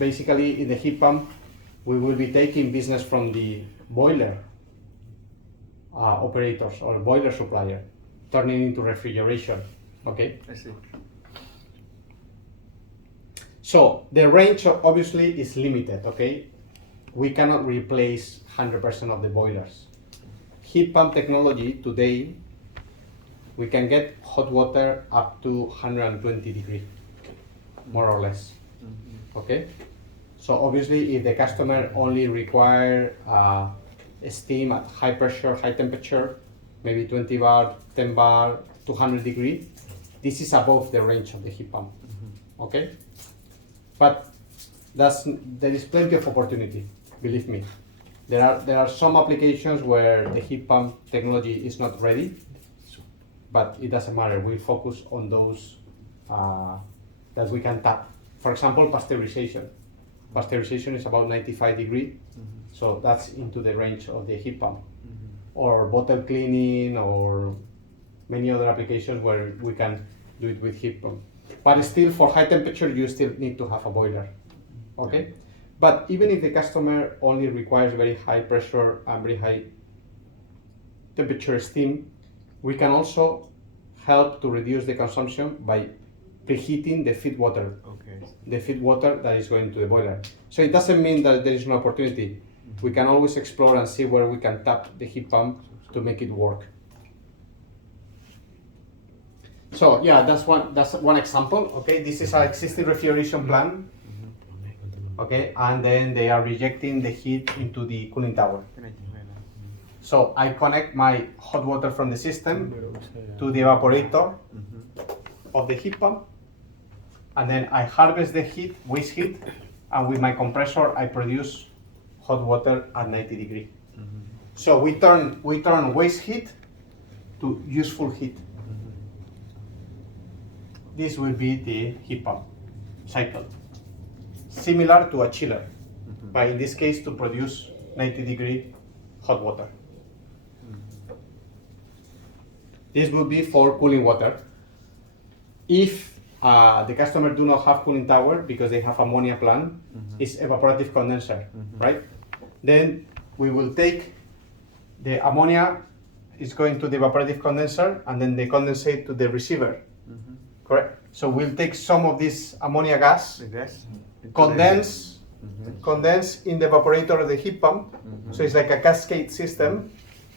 basically in the heat pump, we will be taking business from the boiler operators or boiler supplier, turning into refrigeration. Okay. I see. So the range obviously is limited. Okay, we cannot replace 100% of the boilers. Heat pump technology today, we can get hot water up to 120 degrees, more or less. Okay, so obviously if the customer only require steam at high pressure, high temperature, maybe 20 bar, 10 bar, 200 degree, this is above the range of the heat pump. Okay, but there is plenty of opportunity, believe me. There are some applications where the heat pump technology is not ready, but it doesn't matter. We focus on those that we can tap. For example, pasteurization. Pasteurization is about 95 degrees, so that's into the range of the heat pump. Or bottle cleaning, or many other applications where we can do it with heat pump. But still, for high temperature, you still need to have a boiler. Okay? But even if the customer only requires very high pressure and very high temperature steam, we can also help to reduce the consumption by preheating the feed water. Okay. The feed water that is going to the boiler. So it doesn't mean that there is no opportunity. We can always explore and see where we can tap the heat pump to make it work. So yeah, that's one example. Okay, this is our existing refrigeration plant. Okay, and then they are rejecting the heat into the cooling tower. So I connect my hot water from the system to the evaporator of the heat pump, and then I harvest the heat, waste heat, and with my compressor I produce hot water at 90 degrees. So we turn waste heat to useful heat. This will be the heat pump cycle, similar to a chiller, but in this case to produce 90 degree hot water. This will be for cooling water. If the customer do not have cooling tower because they have ammonia plant, it's evaporative condenser, right? Then we will take the ammonia, is going to the evaporative condenser, and then the condensate to the receiver. Correct? So we'll take some of this ammonia gas, condense in the evaporator of the heat pump. So it's like a cascade system,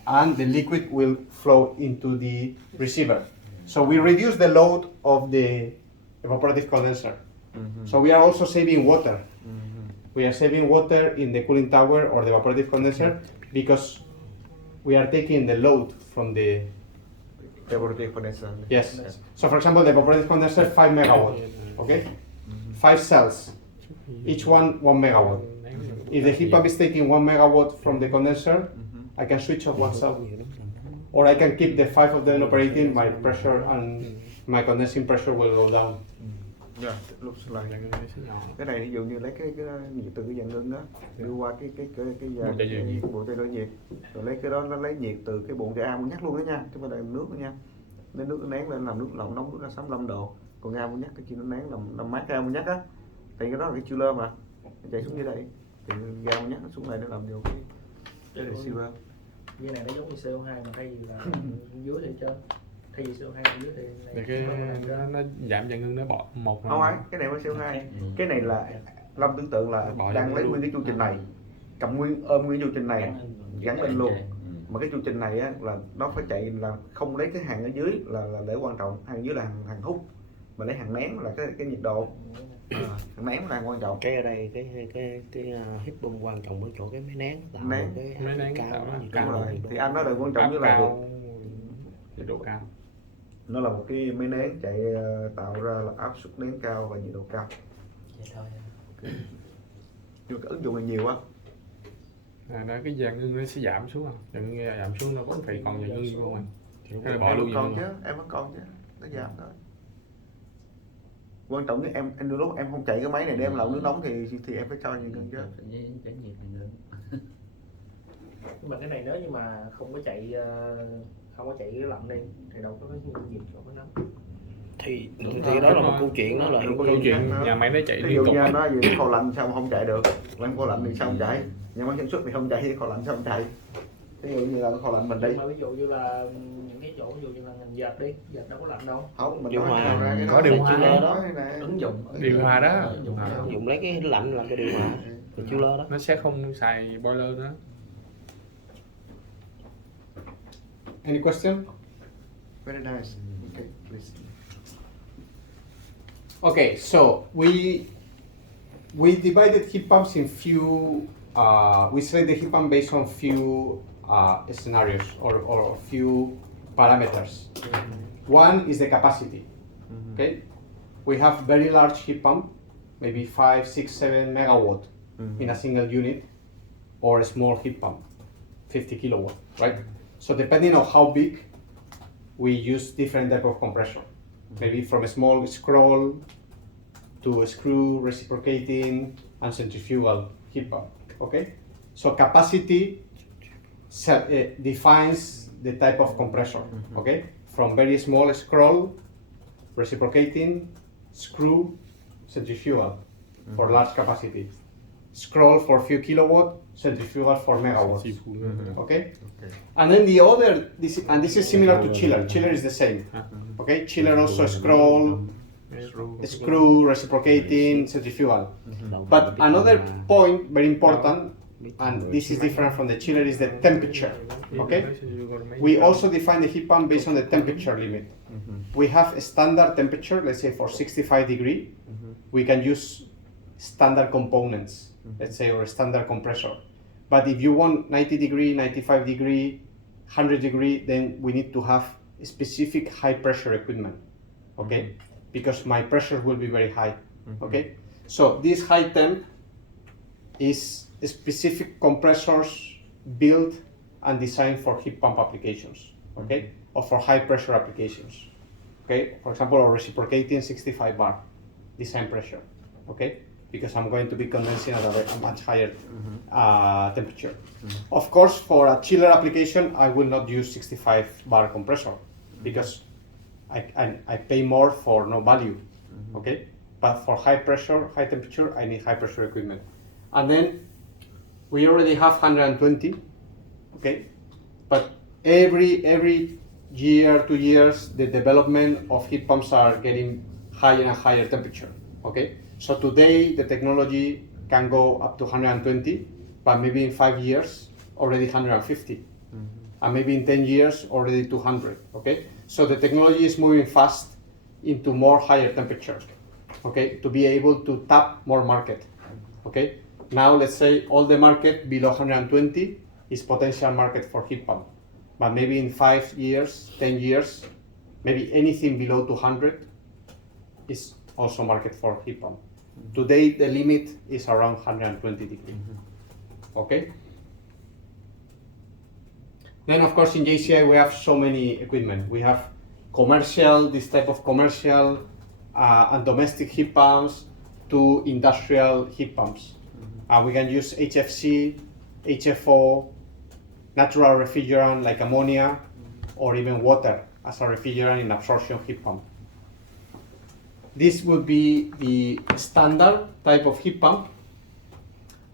and the liquid will flow into the receiver. So we reduce the load of the evaporative condenser. So we are also saving water. We are saving water in the cooling tower or the evaporative condenser because we are taking the load from the Evaporative condenser. Yes. So for example, the evaporative condenser 5 megawatt. Okay, 5 cells, each one 1 megawatt. If the heat pump is taking 1 megawatt from the condenser, I can switch off one cell, or I can keep the 5 of them operating. My pressure and my condensing pressure will go down. Yeah, looks like. Cái này ví dụ như lấy cái nhiệt từ cái dạng ngưng đó đưa qua cái bộ tay đo nhiệt, rồi lấy cái đó nó lấy nhiệt từ cái bộ tay ammoniac luôn đó nha, chứ không phải là nước nữa nha. Nên nước nó nén lên làm nước lọc nóng nước ra 65 độ, còn ammoniac cái chi nó nén làm mát cái ammoniac á, thì cái đó là cái chiller mà nó chạy xuống dưới đây, thì cái ammoniac nó xuống đây nó làm vô cái receiver. Cái này nó giống như CO2 mà thay vì là dưới thì trên, thay vì CO2 ở dưới thì cái nó giảm dạng ngưng nó bỏ một. Không phải, cái này mới CO2. Cái này là Lâm tưởng tượng là đang lấy nguyên cái chu trình này, ôm nguyên chu trình này gắn lên luôn. Mà cái chu trình này á, là nó phải chạy là không lấy cái hàng ở dưới là để quan trọng, hàng dưới là hàng hút, mà lấy hàng nén là cái nhiệt độ. Hàng nén là quan trọng. Cái ở đây cái heat pump quan trọng ở chỗ cái máy nén, tạo cái máy nén cao nó Đúng rồi. Thì anh nói là quan trọng như là nhiệt độ cao. Nó là một cái máy nén chạy tạo ra là áp suất nén cao và nhiệt độ cao. Nhưng cái ứng dụng này nhiều quá. Cái dạng ngưng nó sẽ giảm xuống không? Dạng ngưng giảm xuống nó vẫn phải còn dạng ngưng luôn anh. Hay là bỏ Em luôn vẫn còn chứ, em vẫn còn chứ, nó giảm thôi. Quan trọng là em lúc em không chạy cái máy này để em lọc nước nóng thì em phải cho nhiều ngưng chứ. Nhưng mà cái này nếu như mà không có chạy cái lạnh đi thì đâu có nhiệt cho nó nóng. thì Đúng đó rồi. là một câu chuyện, đó là Đúng hiện rồi. câu nhiên. chuyện nhà máy nó chạy Ví liên dụ tục như á. nó gì kho lạnh sao mà không chạy được, lăn kho lạnh thì sao không chạy, nhà máy sản xuất thì không chạy, kho lạnh sao không chạy. Ví dụ như là kho lạnh mình đi, Nhưng mà ví dụ như là những cái chỗ ví dụ như là ngành dệt đi, dệt đâu có lạnh đâu. không mình Điều nói hòa. nào ra cái Có đó. điều hòa Nói đó. nè. Ứng dụng Điều hòa đó. ứng dụng À. theo. Dùng lấy cái lạnh làm cái điều hòa, cái chiller đó. Nó sẽ không xài boiler nữa. Any question? Very nice. Okay, please. Okay, so we divided heat pumps in few. We select the heat pump based on few scenarios or few parameters. One is the capacity. Okay, we have very large heat pump, maybe 5, 6, 7 megawatt in a single unit, or a small heat pump, 50 kilowatt, right? So depending on how big, we use different type of compressor. Maybe from a small scroll to a screw, reciprocating, and centrifugal heat pump. Okay, so capacity defines the type of compressor. Okay, from very small scroll, reciprocating, screw, centrifugal for large capacity, scroll for few kilowatt, centrifugal for megawatts. Okay, and then the other, this is similar to chiller. Chiller is the same. Okay, chiller also scroll, screw, reciprocating, centrifugal. But another point very important, and this is different from the chiller, is the temperature. Okay, we also define the heat pump based on the temperature limit. We have a standard temperature, let's say for 65 degree. We can use standard components, let's say, or a standard compressor. But if you want 90 degree, 95 degree, 100 degree, then we need to have specific high pressure equipment. Okay, because my pressure will be very high. Okay, so this high temp is specific compressors built and designed for heat pump applications. Okay, or for high pressure applications. Okay, for example, or reciprocating 65 bar design pressure. Okay, because I'm going to be condensing at a much higher temperature. Of course, for a chiller application, I will not use 65 bar compressor because I pay more for no value. Okay, but for high pressure, high temperature, I need high pressure equipment. And then we already have 120. Okay, but every year, 2 years, the development of heat pumps are getting higher and higher temperature. Okay, so today the technology can go up to 120, but maybe in 5 years already 150, and maybe in 10 years already 200. Okay, so the technology is moving fast into more higher temperature. Okay, to be able to tap more market. Okay, now let's say all the market below 120 is potential market for heat pump. But maybe in 5 years, 10 years, maybe anything below 200 is also market for heat pump. Today the limit is around 120 degrees. Okay. Then of course in JCI we have so many equipment. We have commercial, this type of commercial and domestic heat pumps to industrial heat pumps. We can use HFC, HFO, natural refrigerant like ammonia, or even water as a refrigerant in absorption heat pump. This would be the standard type of heat pump.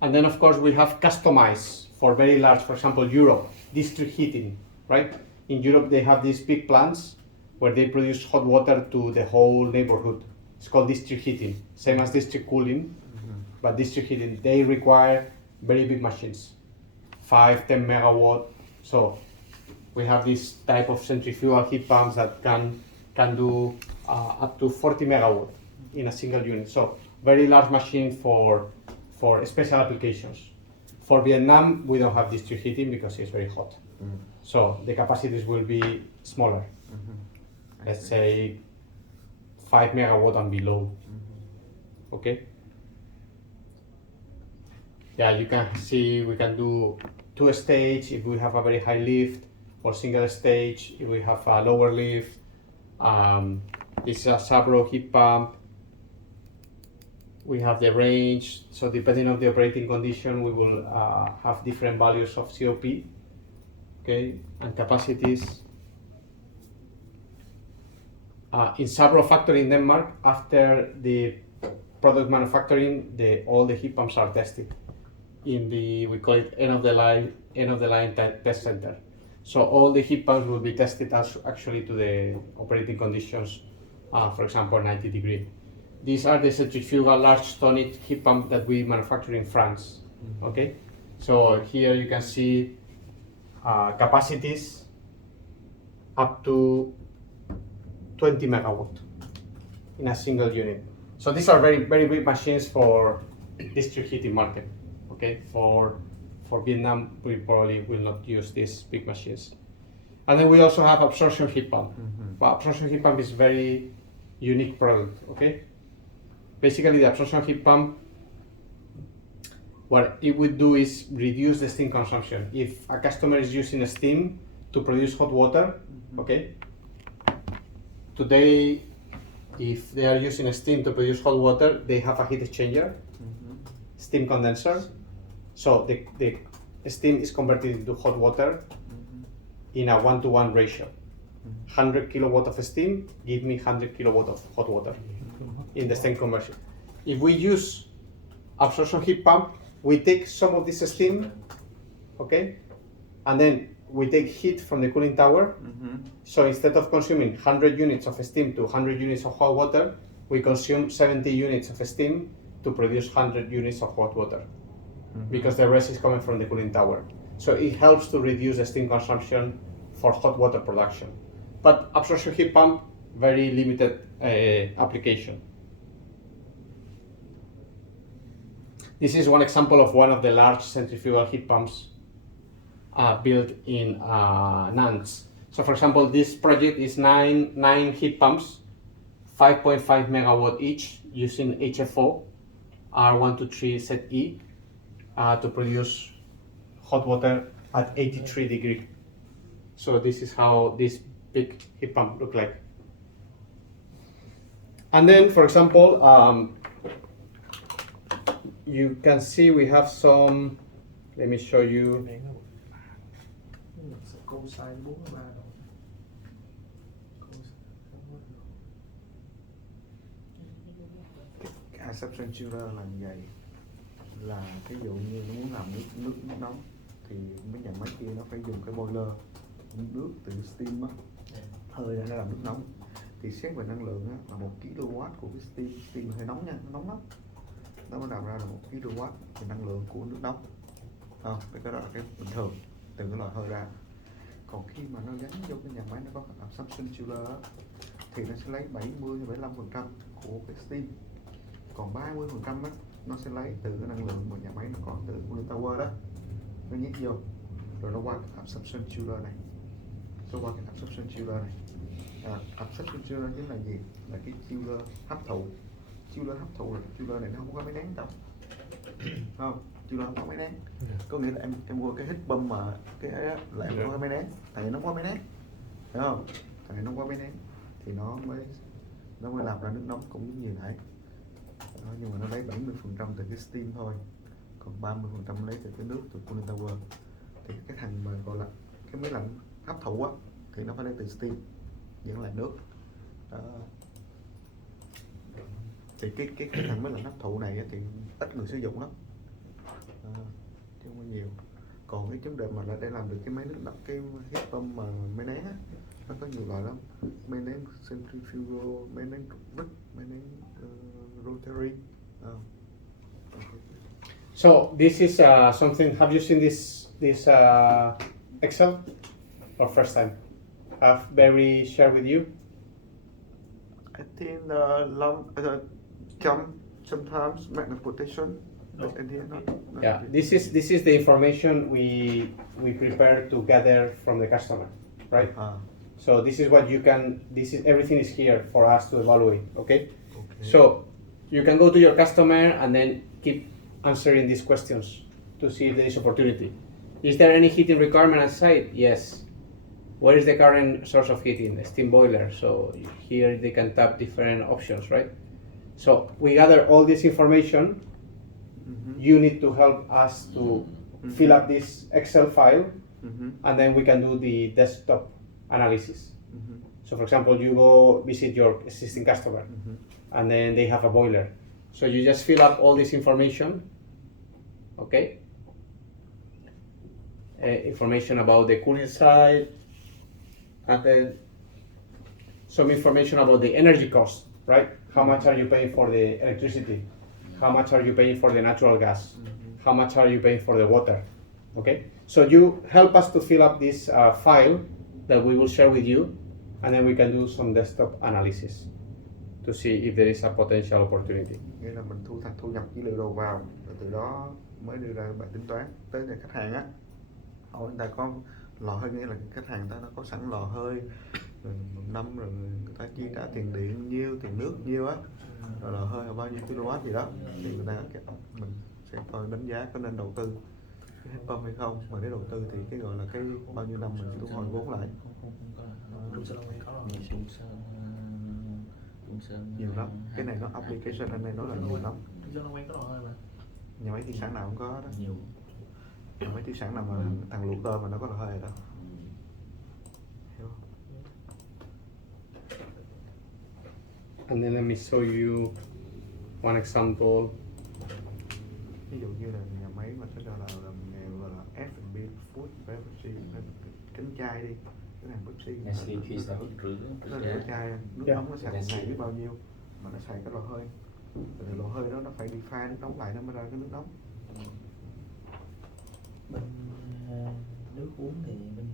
And then of course we have customized for very large, for example, Europe, district heating, right? In Europe they have these big plants where they produce hot water to the whole neighborhood. It's called district heating, same as district cooling, but district heating, they require very big machines, 5, 10 megawatt. So we have this type of centrifugal heat pumps that can do up to 40 megawatt in a single unit. So very large machine for special applications. For Vietnam, we don't have district heating because it's very hot. So the capacities will be smaller. Let's say 5 megawatt and below. Okay. Yeah, you can see we can do 2 stage if we have a very high lift, or single stage if we have a lower lift. This is a Sabro heat pump. We have the range, so depending on the operating condition, we will have different values of COP, okay, and capacities. in Sabro factory in Denmark, after the product manufacturing, all the heat pumps are tested in we call it end of the line test center. So all the heat pumps will be tested actually to the operating conditions, for example, 90 degree. These are the centrifugal large tonic heat pump that we manufacture in France. Okay, so here you can see capacities up to 20 megawatt in a single unit. So these are very big machines for district heating market. Okay, for Vietnam, we probably will not use these big machines. And then we also have absorption heat pump. But absorption heat pump is very unique product. Okay, basically the absorption heat pump, what it would do is reduce the steam consumption. If a customer is using steam to produce hot water, okay, today, if they are using steam to produce hot water, they have a heat exchanger, steam condenser. So the steam is converted into hot water in a 1-to-1 ratio. 100 kilowatt of steam give me 100 kilowatt of hot water in the steam conversion. If we use absorption heat pump, we take some of this steam, okay, and then we take heat from the cooling tower. So instead of consuming 100 units of steam to 100 units of hot water, we consume 70 units of steam to produce 100 units of hot water, because the rest is coming from the cooling tower. So it helps to reduce the steam consumption for hot water production. But absorption heat pump, very limited application. This is one example of one of the large centrifugal heat pumps built in Nantes. So for example, this project is nine heat pumps, 5.5 megawatt each, using HFO R123ZE to produce hot water at 83 degrees. So this is how this big heat pump look like. And then, for example, you can see we have some, let me show you. Cô size 43 độ. Cái absorption chiller là như vậy, là ví dụ như nó muốn làm nước nóng thì mấy nhà máy kia nó phải dùng cái boiler nước từ steam á, hơi ra nó làm nước nóng. Thì xét về năng lượng á, là 1 kW của cái steam hơi nóng nha, nó nóng lắm, nó mới làm ra là 1 kW về năng lượng của nước nóng. Cái đó là cái bình thường từ cái lò hơi ra. Còn khi mà nó gắn vô cái nhà máy nó có absorption chiller á, thì nó sẽ lấy 70-75% của cái steam, còn 30% á nó sẽ lấy từ cái năng lượng mà nhà máy nó có từ cooling tower đó, nó nhét vô rồi nó qua cái absorption chiller này, absorption chiller chính là gì? Là cái chiller hấp thụ. Chiller này nó không có máy nén đâu, không, chiller không có máy nén. Có nghĩa là em mua cái heat pump mà cái ấy là em có cái máy nén, tại vì nó có máy nén, hiểu không? Tại vì nó có máy nén thì nó mới làm ra nước nóng cũng giống như nãy. Nhưng mà nó lấy 70% từ cái steam thôi, còn 30% lấy từ cái nước từ cooling tower. Thì cái thằng mà gọi là cái máy lạnh hấp thụ á thì nó phải lấy từ steam, vẫn là nước. Thì cái thằng máy lạnh hấp thụ này thì ít người sử dụng lắm, chứ không có nhiều. Còn cái vấn đề mà là để làm được cái máy nước lạnh, cái heat pump mà máy nén á, nó có nhiều loại lắm. Máy nén centrifugal, máy nén trục vít, máy nén rotary. So this is something. Have you seen this Excel or first time? Have Barry shared with you? I think sometimes magnification. In here, not Yeah, this is the information we prepare to gather from the customer, right? So this is what you can. Everything is here for us to evaluate. Okay. So you can go to your customer and then keep answering these questions to see if there is opportunity. Is there any heating requirement on site? Yes. What is the current source of heating? The steam boiler. So here they can tap different options, right? So we gather all this information. You need to help us to fill up this Excel file, and then we can do the desktop analysis. So for example, you go visit your existing customer and then they have a boiler. So you just fill up all this information, okay? Information about the cooling side, and then some information about the energy cost, right? How much are you paying for the electricity? How much are you paying for the natural gas? How much are you paying for the water? Okay, so you help us to fill up this file that we will share with you, and then we can do some desktop analysis to see if there is a potential opportunity. Nghĩa là mình thu nhập dữ liệu đầu vào, rồi từ đó mới đưa ra bài tính toán tới người khách hàng á. Hỏi người ta có lò hơi, nghĩa là khách hàng người ta nó có sẵn lò hơi rồi một năm, rồi người ta chi trả tiền điện nhiêu, tiền nước nhiêu á, rồi lò hơi là bao nhiêu kW gì đó, thì người ta mình sẽ coi đánh giá có nên đầu tư heat pump hay không. Mà nếu đầu tư thì cái gọi là cái bao nhiêu năm mình sẽ thu hồi vốn lại. Trung Sơn Long An có rồi. Trung Sơn Nhiều lắm, cái này nó application anh này nói là nhiều lắm. Trung Sơn Long An có rồi mà. Nhà máy thủy sản nào cũng có đó. Nhiều. Nhà máy thủy sản nào mà thằng luộc tôm mà nó có lò hơi rồi đó. Hiểu không? And then let me show you one example. Ví dụ như là nhà máy mà sẽ cho là nghề gọi là F&B food beverage, cánh chai đi, cái hàng Pepsi Nestle khi sao rửa nó rửa chai, nước nóng nó xài một ngày biết bao nhiêu mà nó xài cái lò hơi, rồi lò hơi đó nó phải đi pha nước nóng lại nó mới ra cái nước nóng. Bên nước uống thì bên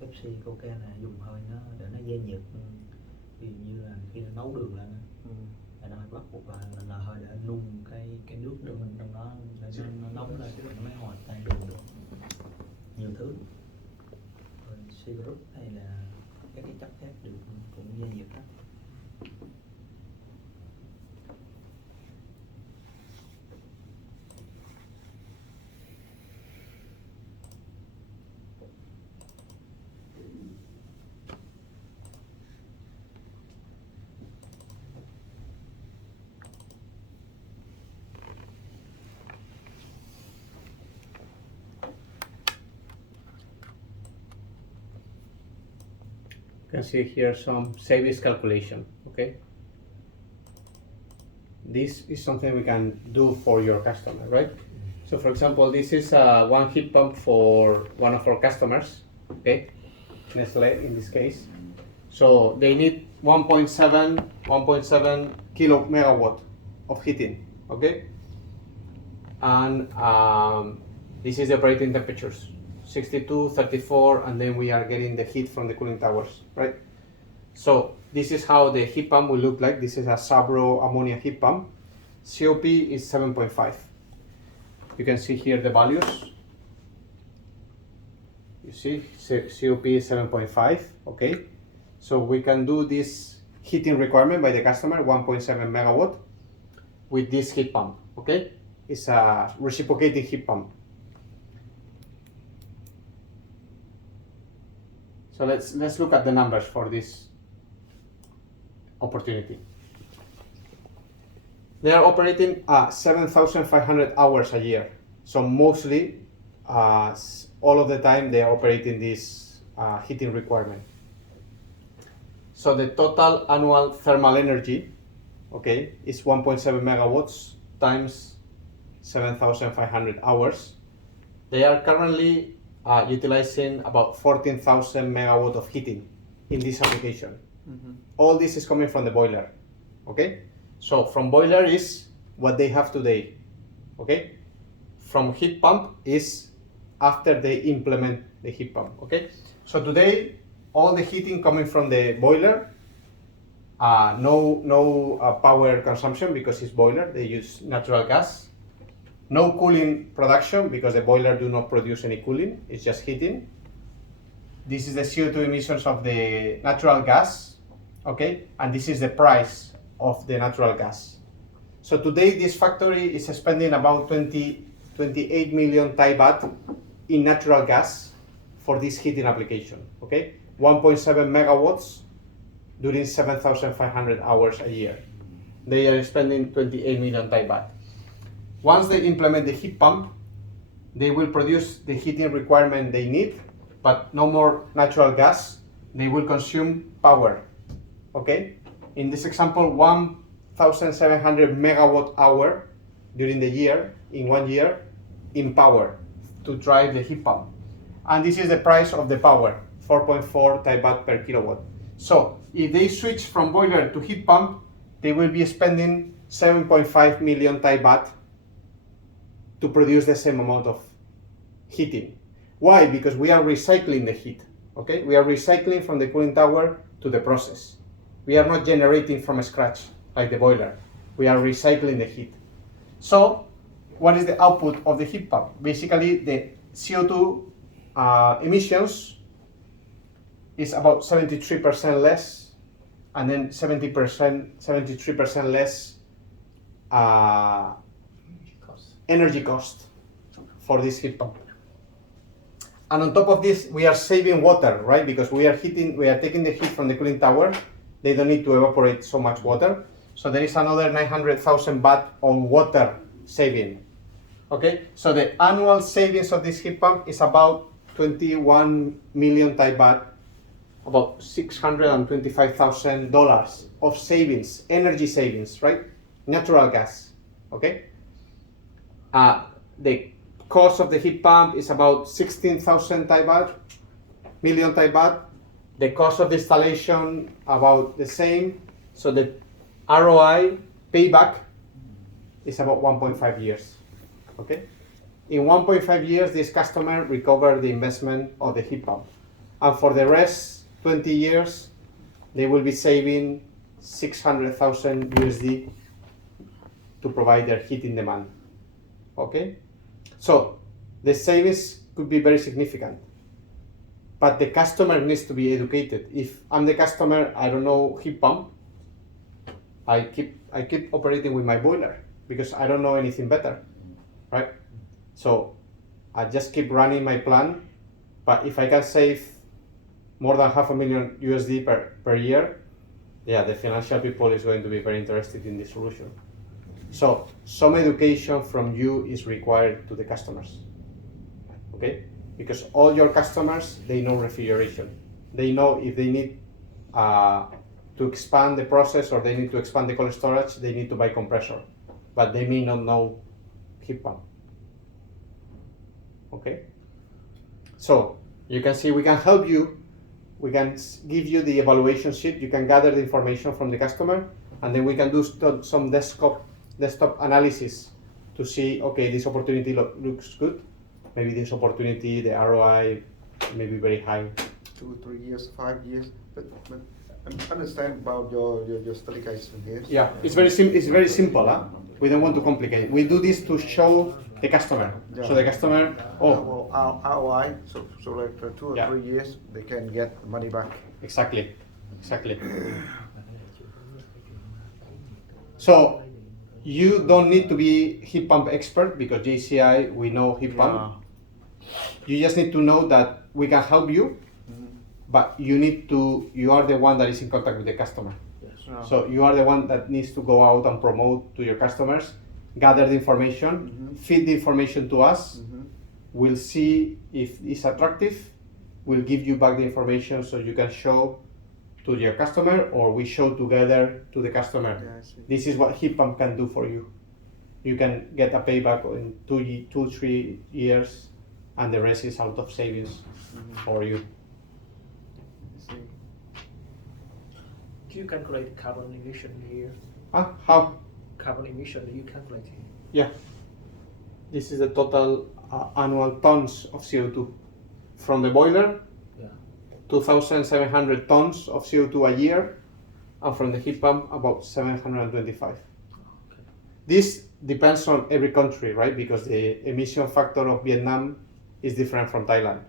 Pepsi, Coca là dùng hơi nó để nó gia nhiệt, ví dụ như là khi nó nấu đường lên là nó bắt buộc là hơi để nung cái nước đường mình trong đó để nó nóng lên nó mới hòa tan đường được. Nhiều thứ rồi syrup hay là các cái chất khác được cũng gia nhiệt hết. You can see here some savings calculation, okay? This is something we can do for your customer, right? So for example, this is one heat pump for one of our customers, okay? Nestle in this case. So they need 1.7 kilo megawatt of heating, okay? And this is the operating temperatures. 62, 34, and then we are getting the heat from the cooling towers, right? So this is how the heat pump will look like. This is a Sabro ammonia heat pump. COP is 7.5. You can see here the values. You see, COP is 7.5, okay? So we can do this heating requirement by the customer, 1.7 megawatt, with this heat pump, okay? It's a reciprocating heat pump. So let's look at the numbers for this opportunity. They are operating 7,500 hours a year. So mostly, all of the time they are operating this heating requirement. So the total annual thermal energy, okay, is 1.7 megawatts times 7,500 hours. They are currently utilizing about 14,000 megawatt of heating in this application. All this is coming from the boiler, okay? So from boiler is what they have today, okay? From heat pump is after they implement the heat pump, okay? So today, all the heating coming from the boiler, no power consumption because it's boiler, they use natural gas. No cooling production because the boiler do not produce any cooling, it's just heating. This is the CO2 emissions of the natural gas, okay? And this is the price of the natural gas. So today this factory is spending about 28 million Thai baht in natural gas for this heating application, okay? 1.7 megawatts during 7,500 hours a year. They are spending 28 million Thai baht. Once they implement the heat pump, they will produce the heating requirement they need, but no more natural gas, they will consume power. Okay? In this example, 1,700 megawatt hour during the year, in 1 year, in power to drive the heat pump. And this is the price of the power, 4.4 Thai baht per kilowatt. So if they switch from boiler to heat pump, they will be spending 7.5 million Thai baht to produce the same amount of heating. Why? Because we are recycling the heat. Okay? We are recycling from the cooling tower to the process. We are not generating from scratch like the boiler. We are recycling the heat. So what is the output of the heat pump? Basically, the CO2 emissions is about 73% less, and then 73% less energy cost for this heat pump. And on top of this, we are saving water, right? Because we are taking the heat from the cooling tower. They don't need to evaporate so much water. So there is another 900,000 baht on water saving. Okay, so the annual savings of this heat pump is about 21 million Thai baht, about $625,000 of savings, energy savings, right? Natural gas. Okay. The cost of the heat pump is about 16,000 million Thai baht. The cost of the installation about the same. So the ROI payback is about 1.5 years. Okay, in 1.5 years, this customer recovered the investment of the heat pump, and for the rest 20 years, they will be saving 600,000 USD to provide their heating demand. Okay, so the savings could be very significant, but the customer needs to be educated. If I'm the customer, I don't know heat pump, I keep operating with my boiler because I don't know anything better, right? So I just keep running my plan, but if I can save more than $500,000 USD per year, yeah, the financial people is going to be very interested in this solution. So some education from you is required to the customers, okay? Because all your customers, they know refrigeration. They know if they need to expand the process or they need to expand the cold storage, they need to buy compressor, but they may not know heat pump. Okay? So you can see we can help you. We can give you the evaluation sheet. You can gather the information from the customer, and then we can do some desktop analysis to see, okay, this opportunity looks good. Maybe this opportunity, the ROI may be very high. 2, 3 years, 5 years, but understand about your study case here. Yeah, it's very simple. Huh? We don't want to complicate it. We do this to show the customer. Yeah. So the customer, ROI, so like for 2 or 3 years, they can get money back. Exactly. So you don't need to be heat pump expert because JCI, we know heat pump. You just need to know that we can help you, but you are the one that is in contact with the customer. So you are the one that needs to go out and promote to your customers, gather the information, feed the information to us. We'll see if it's attractive. We'll give you back the information so you can show to your customer, or we show together to the customer. This is what heat pump can do for you. You can get a payback in 2-3 years, and the rest is out of savings for you. Do you calculate carbon emission here? How? Carbon emission, you calculate here? Yeah. This is the total annual tons of CO2 from the boiler. 2,700 tons of CO2 a year, and from the heat pump about 725. Okay. This depends on every country, right? Because the emission factor of Vietnam is different from Thailand.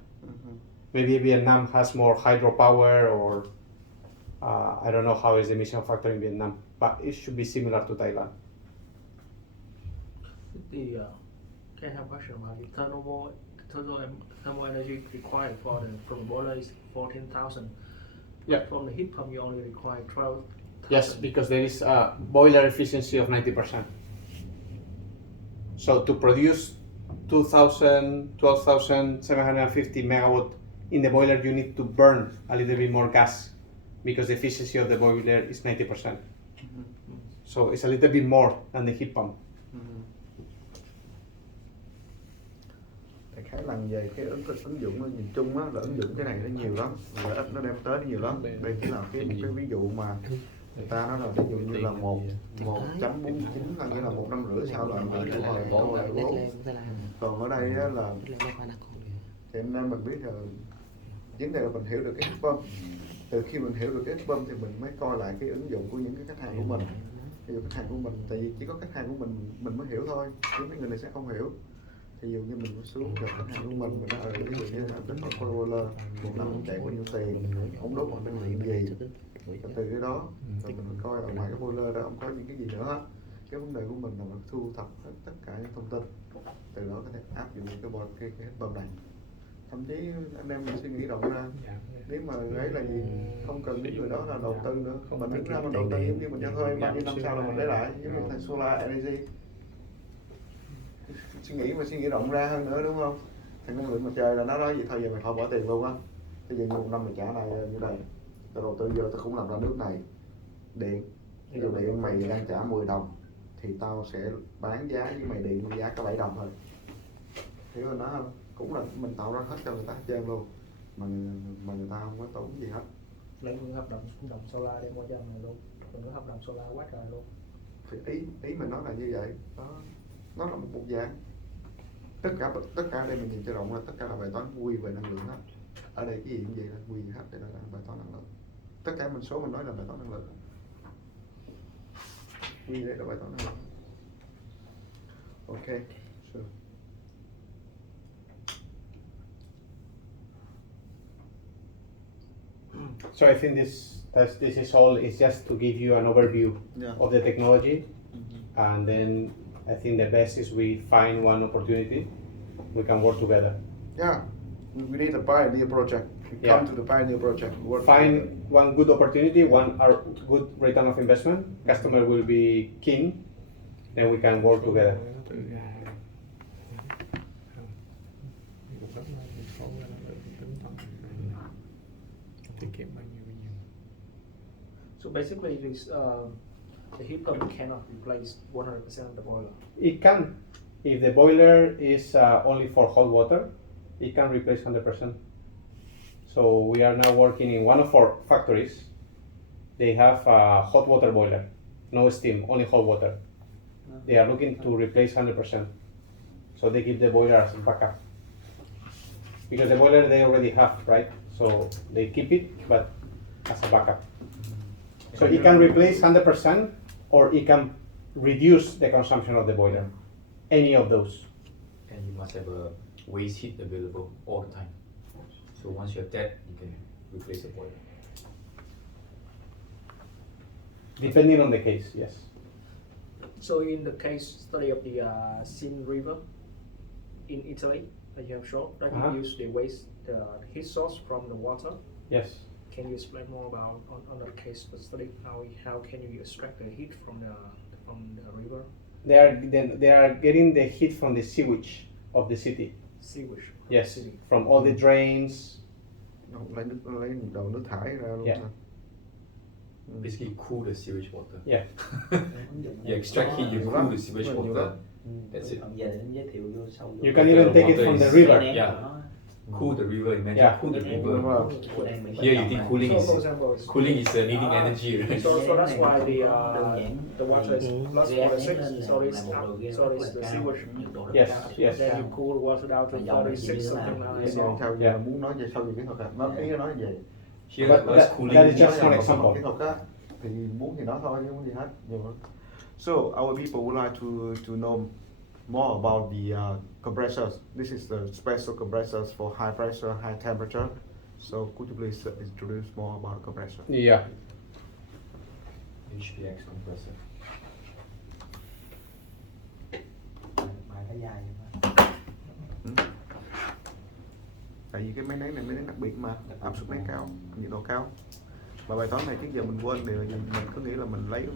Maybe Vietnam has more hydropower, or I don't know how is the emission factor in Vietnam, but it should be similar to Thailand. Can I have a question about the thermal energy required from the boiler is 14,000. Yeah. From the heat pump, you only require 12,000. Yes, because there is a boiler efficiency of 90%. So to produce 12,750 megawatt in the boiler you need to burn a little bit more gas because the efficiency of the boiler is 90%. So it's a little bit more than the heat pump. Đại khái là về cái ứng dụng nó nhìn chung á, là ứng dụng cái này nó nhiều lắm, lợi ích nó đem tới nó nhiều lắm. Đây chỉ là cái ví dụ mà người ta nói là ví dụ như là 1.49 là như là 1,5 sao là vốn. Còn ở đây á là thì anh em mình biết là vấn đề là mình hiểu được cái heat pump. Từ khi mình hiểu được cái heat pump thì mình mới coi lại cái ứng dụng của những cái khách hàng của mình. Ví dụ khách hàng của mình, tại vì chỉ có khách hàng của mình mới hiểu thôi, chứ mấy người này sẽ không hiểu. Thì dụ như mình xuống gặp khách hàng của mình nói ví dụ như là tính một con boiler một năm cũng chạy bao nhiêu tiền, ông đốt bằng năng lượng gì, và từ cái đó rồi mình coi là ngoài cái boiler ra ông có những cái gì nữa. Cái vấn đề của mình là mình thu thập hết tất cả những thông tin, từ đó có thể áp dụng cái heat pump này. Thậm chí anh em mình suy nghĩ rộng ra, nếu mà ấy là gì không cần những người đó là đầu tư nữa, mình đứng ra mình đầu tư giống như mình cho thuê bao nhiêu năm sau là mình lấy lại, giống như thằng Solar Energy. Suy nghĩ rộng ra hơn nữa đúng không? Thằng năng lượng mặt trời là nó nói gì thôi giờ mày thôi bỏ tiền luôn á. Bây giờ một năm mày trả này như này, tao đầu tư vô tao cũng làm ra nước này. Điện, ví dụ điện mày đang trả 10 đồng thì tao sẽ bán giá với mày điện giá có 7 đồng thôi. Hiểu rồi đó không? Cũng là mình tạo ra hết cho người ta hết trơn luôn. Mà người ta không có tốn gì hết. Lấy những hợp đồng solar đem qua cho này luôn. Còn cái hợp đồng solar quá trời luôn. Thì ý mình nói là như vậy đó, nó là một dạng tất cả đây mình nhìn cho rộng là tất cả là bài toán quy về năng lượng hết. Ở đây cái gì cũng vậy là quy hết, đây là bài toán năng lượng. Tất cả mình số mình nói là bài toán năng lượng, quy đây là bài toán năng lượng. Ok, sure. So I think this is all. It's just to give you an overview of the technology, and then I think the best is we find one opportunity, we can work together. Yeah, we need a pioneer project. We come to the pioneer project. Find one good opportunity, one good return of investment. Customer will be keen, then we can work together. So basically, this the heat pump cannot replace 100% of the boiler. It can, if the boiler is only for hot water, it can replace 100%. So we are now working in one of our factories. They have a hot water boiler, no steam, only hot water. They are looking to replace 100%. So they give the boiler as backup. Because the boiler they already have, right? So they keep it, but as a backup. So it can replace 100% or it can reduce the consumption of the boiler. Any of those. And you must have a waste heat available all the time. So once you have that, you can replace the boiler. Depending on the case, yes. So in the case study of the Seine River in Italy that you have shown, that you use the heat source from the water. Yes. Can you explain more about on the case study how can you extract the heat from the river? They are getting the heat from the sewage of the city. Sewage. Yes, City. from all the drains. Lấy đầu nước thải ra luôn. Yeah. Basically cool the sewage water. Yeah. You extract heat, you cool the sewage water. That's it. Về đến giới thiệu vô sau. You can even take it from the river. Yeah. Cool the river, imagine Yeah. cool the river. Here Here you think cooling So is for example, needing energy, right? so that's why the water is plus 46, so it's the sewage. Yes, yes. Then you cool the water down to 46 something like Cái that. sao giờ muốn nói về sau gì kỹ thuật à? Nó ý nói về. Here But that's that cooling. is just one example. Kỹ thuật á thì muốn thì nói thôi chứ muốn gì hết. So our people would like to know more about the compressors. This is the special compressors for high pressure, high temperature. So could you please introduce more about compressor? Yeah. HPX compressor. Bài nó dài Tại vì cái máy nén này máy nén đặc biệt mà áp suất nén cao, nhiệt độ cao. Và bài toán này trước giờ mình quên điều là mình cứ nghĩ là mình lấy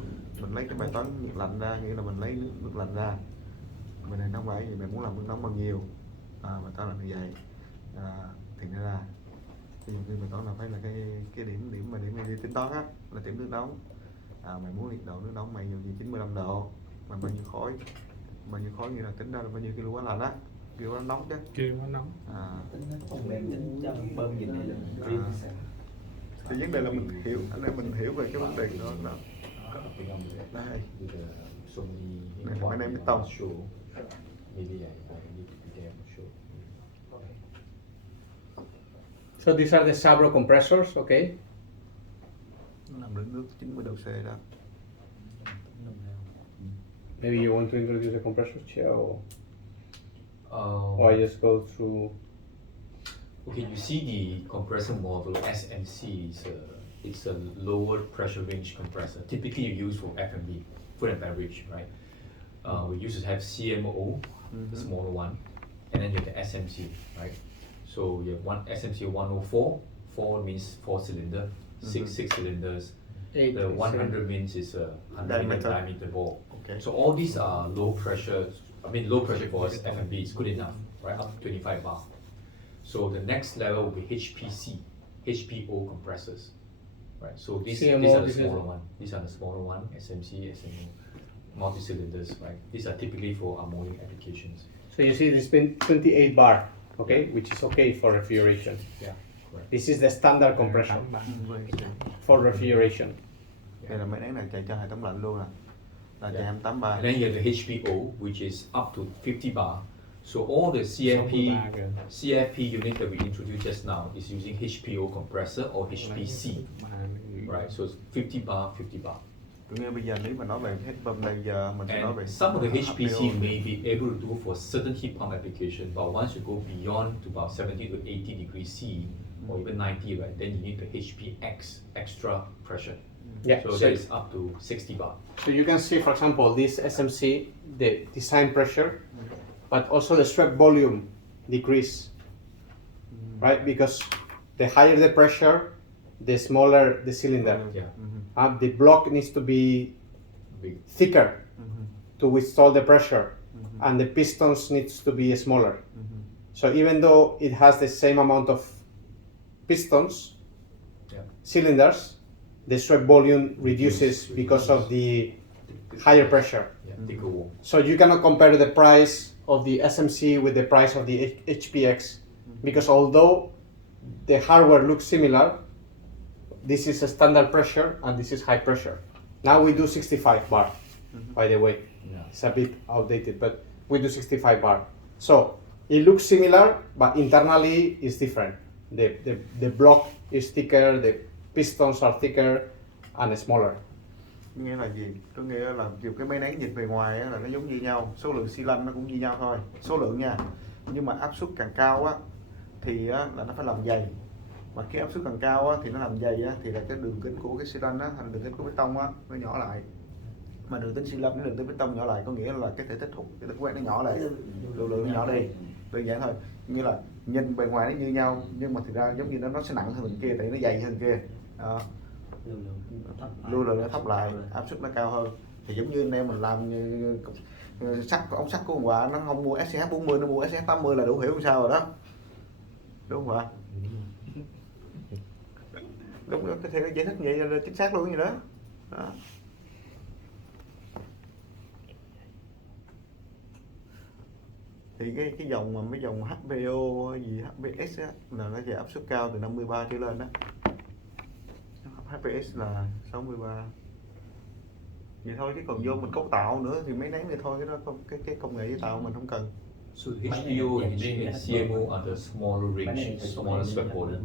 cái bài toán nhiệt lạnh ra, nghĩa là mình lấy nước lạnh ra. Mình này nóng vậy thì mình muốn làm nước nóng bao nhiêu, bài toán là như vậy. Thì nó ra Thì dòng pin bài toán là phải là cái điểm mà để mày đi tính toán á, là điểm nước nóng. Mày muốn nhiệt độ nước nóng mày dùng gì 95 độ, mà bao nhiêu khối như là tính ra là bao nhiêu kW lạnh á, kW nóng chứ. kêu nó nóng. Phần mềm tính cho bơm gì này riêng. Thì vấn đề là mình hiểu, anh em mình hiểu về cái vấn đề đó. Đây. With so many Này là mấy ném bê tông. show. Maybe I need to be there for sure. So these are the Sabro compressors, okay? Nó làm được nước 90 độ C đó. Maybe you want to introduce the compressor chair, Uh, or I just go through. Okay, you see the compressor model SMC is it's a lower pressure range compressor. Typically you use for F&B, food and beverage, right? We used to have CMO, the smaller one, and then you have the SMC, right? So you have one SMC 104, 4 means 4 cylinder, 6 cylinders. Eight, The 100 means is a 100 diameter ball. Okay. So all these are low pressure. I mean, low pressure for us F&B is good enough, right? Up to 25 bar. So the next level will be HPC, HPO compressors, right? So these are the smaller one. These are the smaller one, SMC, SMO, multi-cylinders, right? These are typically for ammonia applications. So you see this been 28 bar, okay, which is okay for refrigeration. Yeah, correct. This is the standard compression for refrigeration. Đây là máy nén này chạy cho hệ thống lạnh luôn nè, là chạy 28 bar. And then you have the HPO, which is up to 50 bar. So all the CFP unit that we introduced just now is using HPO compressor or HPC, right? So it's 50 bar, 50 bar. Tôi nghe bây giờ nếu mà nói về heat pump này, giờ mình sẽ nói về And some of the HPC may be able to do for certain heat pump application, but once you go beyond to about 70 to 80 degrees C or even 90, right, then you need the HPX, extra pressure. Yeah. So that is up to 60 bar. So you can see, for example, this SMC, the design pressure, but also the swept volume decrease, right? Because the higher the pressure, the smaller the cylinder. Yeah, The block needs to be big. thicker to withstand the pressure, and the pistons needs to be smaller. So even though it has the same amount of pistons, cylinders, the swept volume reduces because of the higher pressure. Yeah, thicker wall. So you cannot compare the price of the SMC with the price of the HPX, because although the hardware looks similar, this is a standard pressure and this is high pressure. Now we do 65 bar, by the way. Yeah. It's a bit outdated, but we do 65 bar. So it looks similar, but internally it's different. The block is thicker, the pistons are thicker and smaller. Nghĩa là gì? Có nghĩa là dùng cái máy nén nhiệt bề ngoài là nó giống như nhau, số lượng xi lanh nó cũng như nhau thôi, số lượng nha. Nhưng mà áp suất càng cao á thì là nó phải làm dày. Mà khi áp suất càng cao á thì nó làm dày á thì là cái đường kính của cái xi lanh á, thành đường kính của bê tông á nó nhỏ lại. Mà đường kính xi lanh với đường kính bê tông nhỏ lại có nghĩa là cái thể tích hút, cái lực quét nó nhỏ lại, lượng nó nhỏ đi. Đơn giản thôi. Như là nhìn bề ngoài nó như nhau nhưng mà thực ra giống như nó sẽ nặng hơn bên kia, tại nó dày hơn kia. Đó. Lưu lượng nó thấp lại, áp suất nó cao hơn. Thì giống như anh em mình làm sắt, ống sắt của ông Hòa nó không mua SCH 40, nó mua SCH 80 là đủ hiểu làm sao rồi đó, đúng không ạ? Đúng đó, cái giải thích vậy là chính xác luôn như đó. Đó. Thì cái dòng mà mấy dòng HPO gì HPS á là nó về áp suất cao từ 53 trở lên đó. HPS là 63. Vậy thôi chứ còn vô mình cấu tạo nữa thì mấy nén này thôi, cái công nghệ chế tạo mình không cần. So the HPO and CMO are the smaller range, smaller swept volume.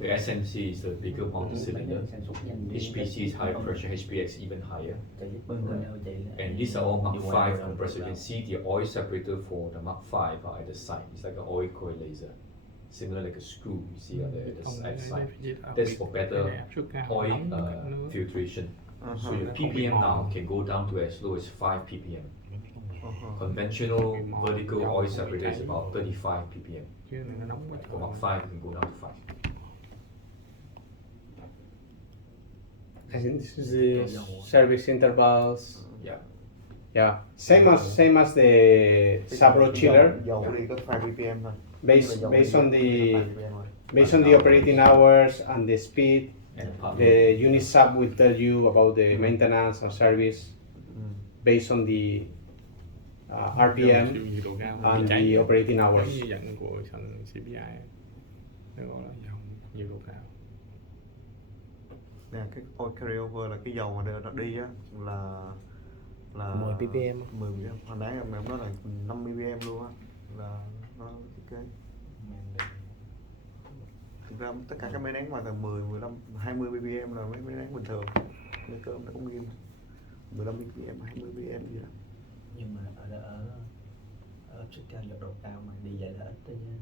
The SMC is the bigger multi-cylinder. HPC is high pressure, HPX even higher. And these are all Mark 5 compressors. You can see the oil separator for the Mark 5 are at the side. It's like an oil coil laser, similar like a screw you see at the side. That's for better oil filtration. So your ppm now can go down to as low as 5 ppm. Conventional vertical oil separator is about 35 ppm. For Mark 5 you can go down to 5. I think this is the service intervals. Yeah. Yeah, same as the Sabro chiller. Dầu đi có 2 ppm thôi. Based on the operating hours and the speed, And the unit sub will tell you about the maintenance and service based on the RPM siêu nhiệt độ cao and bị cháy. the operating Giống hours. như dặn của thằng CPI nó gọi là dầu nhiệt độ cao. Nè, cái oil carryover là cái dầu mà nó đi á là 10 ppm. 10 ppm. Hồi nãy em nói là 50 ppm luôn á, là nó ok. Thực ra tất cả các máy nén mà từ 10, 15, 20 ppm là mấy máy nén bình thường. Mấy cơm nó cũng nghiêm 15 ppm, 20 ppm gì đó. Nhưng mà ở sức cao nhiệt độ cao mà đi vậy là ít thôi chứ.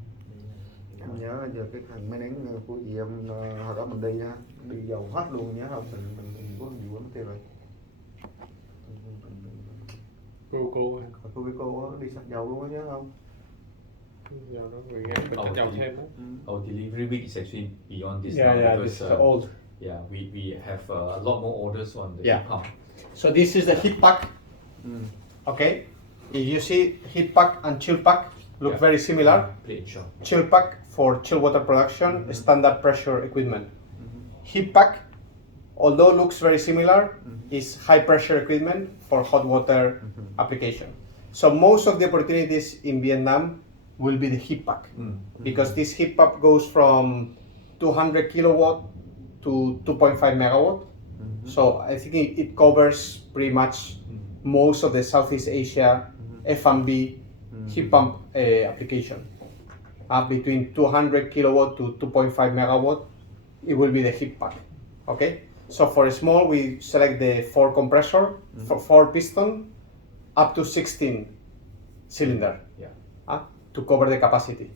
Em nhớ giờ cái thằng máy nén của chị em hồi đó mình đi ha, đi dầu hết luôn, nhớ không? Mình có gì quên mất tiêu rồi. Cô Cô đi sạc dầu luôn á, nhớ không? giờ đó người gắn bình tĩnh dầu thêm đó. Our delivery week is actually beyond this Yeah, now yeah, because this is old. yeah, we have a lot more orders on the Yeah. heat pump. So this is the heat pack. Okay, if you see heat pack and chill pack look Yeah. very similar. Plate and shop. Chill pack for chill water production, standard pressure equipment. Heat pack, although looks very similar, is high pressure equipment for hot water application. So most of the opportunities in Vietnam will be the heat pack because this heat pack goes from 200 kilowatt to 2.5 megawatt. So I think it covers pretty much most of the Southeast Asia FMB heat pump application. Between 200 kilowatt to 2.5 megawatt, it will be the heat pack. Okay, so for a small, we select the 4 compressor, for 4 piston, up to 16 cylinder. Yeah. To cover the capacity.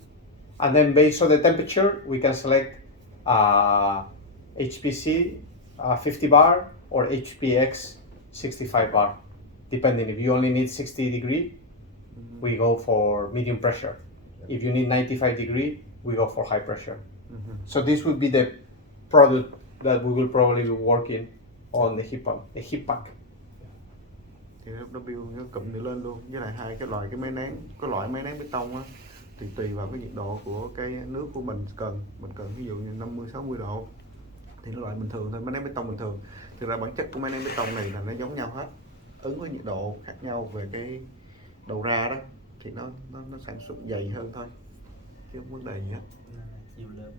And then based on the temperature, we can select HPC 50 bar or HPX 65 bar. Depending, if you only need 60 degree, we go for medium pressure. If you need 95 degree, we go for high pressure. So this would be the product that we will probably be working on the heat pump, the heat pack. Thì nó build nó cụm đi lên luôn, với lại hai cái loại cái máy nén, có loại máy nén bê tông á thì tùy vào cái nhiệt độ của cái nước của mình cần ví dụ như 50-60 độ thì nó loại bình thường thôi, máy nén bê tông bình thường. Thực ra bản chất của máy nén bê tông này là nó giống nhau hết, ứng với nhiệt độ khác nhau về cái đầu ra đó thì nó sản xuất dày hơn thôi, chứ không vấn đề gì hết. Chiều lên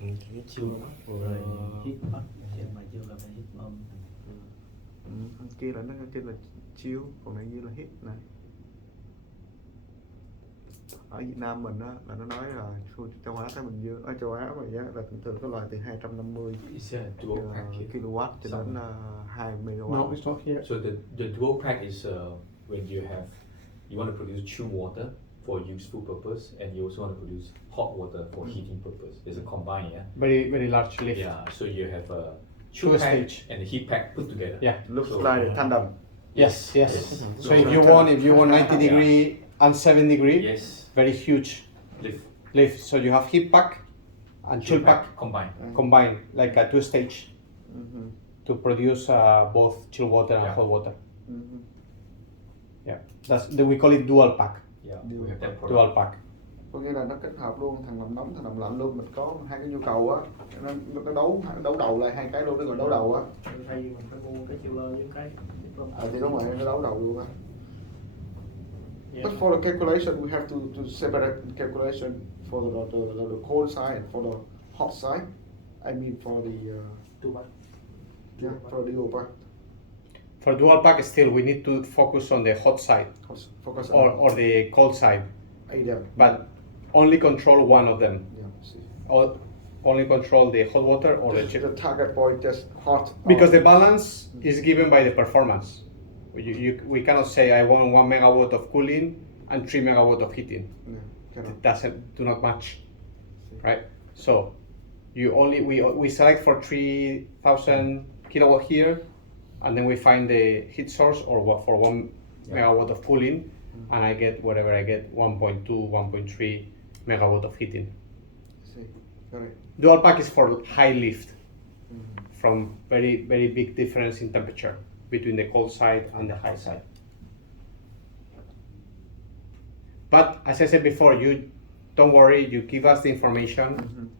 Cái chill đó. rồi hít up, nhưng mà chiều là phải hít ôm. Kia là nó trên là chill, còn này như là hít này. Ở Việt Nam mình á là nó nói là châu Á Thái Bình Dương, ở châu Á mà giá là thường có loại từ 250 It's a dual pack here. kW cho đến 2 MW. No, it's not here. So the dual pack is when you want to produce chill water for useful purpose, and you also want to produce hot water for heating purpose. It's a combined, yeah. Very large lift. Yeah. So you have a chill Two pack stage. and the heat pack put together. Yeah. Looks So- like tandem. Yes. Yes. So if you want 90 degree and 7 degree, Yes. very huge Lift. lift. So you have heat pack and chill pack combined. combined, like a 2 stage to produce both chill water and Yeah. hot water. Yeah, we call it dual pack. Yeah. We have that product. Dual pack. Có nghĩa là nó kết hợp luôn thằng làm nóng thằng làm lạnh luôn, mình có hai cái nhu cầu á, nó đấu đầu lại hai cái luôn, nó gọi đấu đầu á. Thay vì mình phải mua cái chiller với cái Thì đúng rồi, nó đấu đầu luôn á. Yeah. But for the calculation, we have to separate calculation for the cold side and for the hot side. I mean for the for the dual pack. For dual pack, still we need to focus on the hot side Focus on or the cold side, either. but only control one of them. Yeah, see. Or only control the hot water or the Just chill. the target point just hot. Because the balance is given by the performance. We cannot say I want 1 megawatt of cooling and 3 megawatt of heating. Do not match, right? So we select for 3,000 kilowatt here, and then we find the heat source or for 1 megawatt of cooling, and I get whatever I get 1.2, 1.3 megawatt of heating. See, correct. Dual pack is for high lift from very big difference in temperature. between the cold side and the high side. But as I said before, you don't worry, you give us the information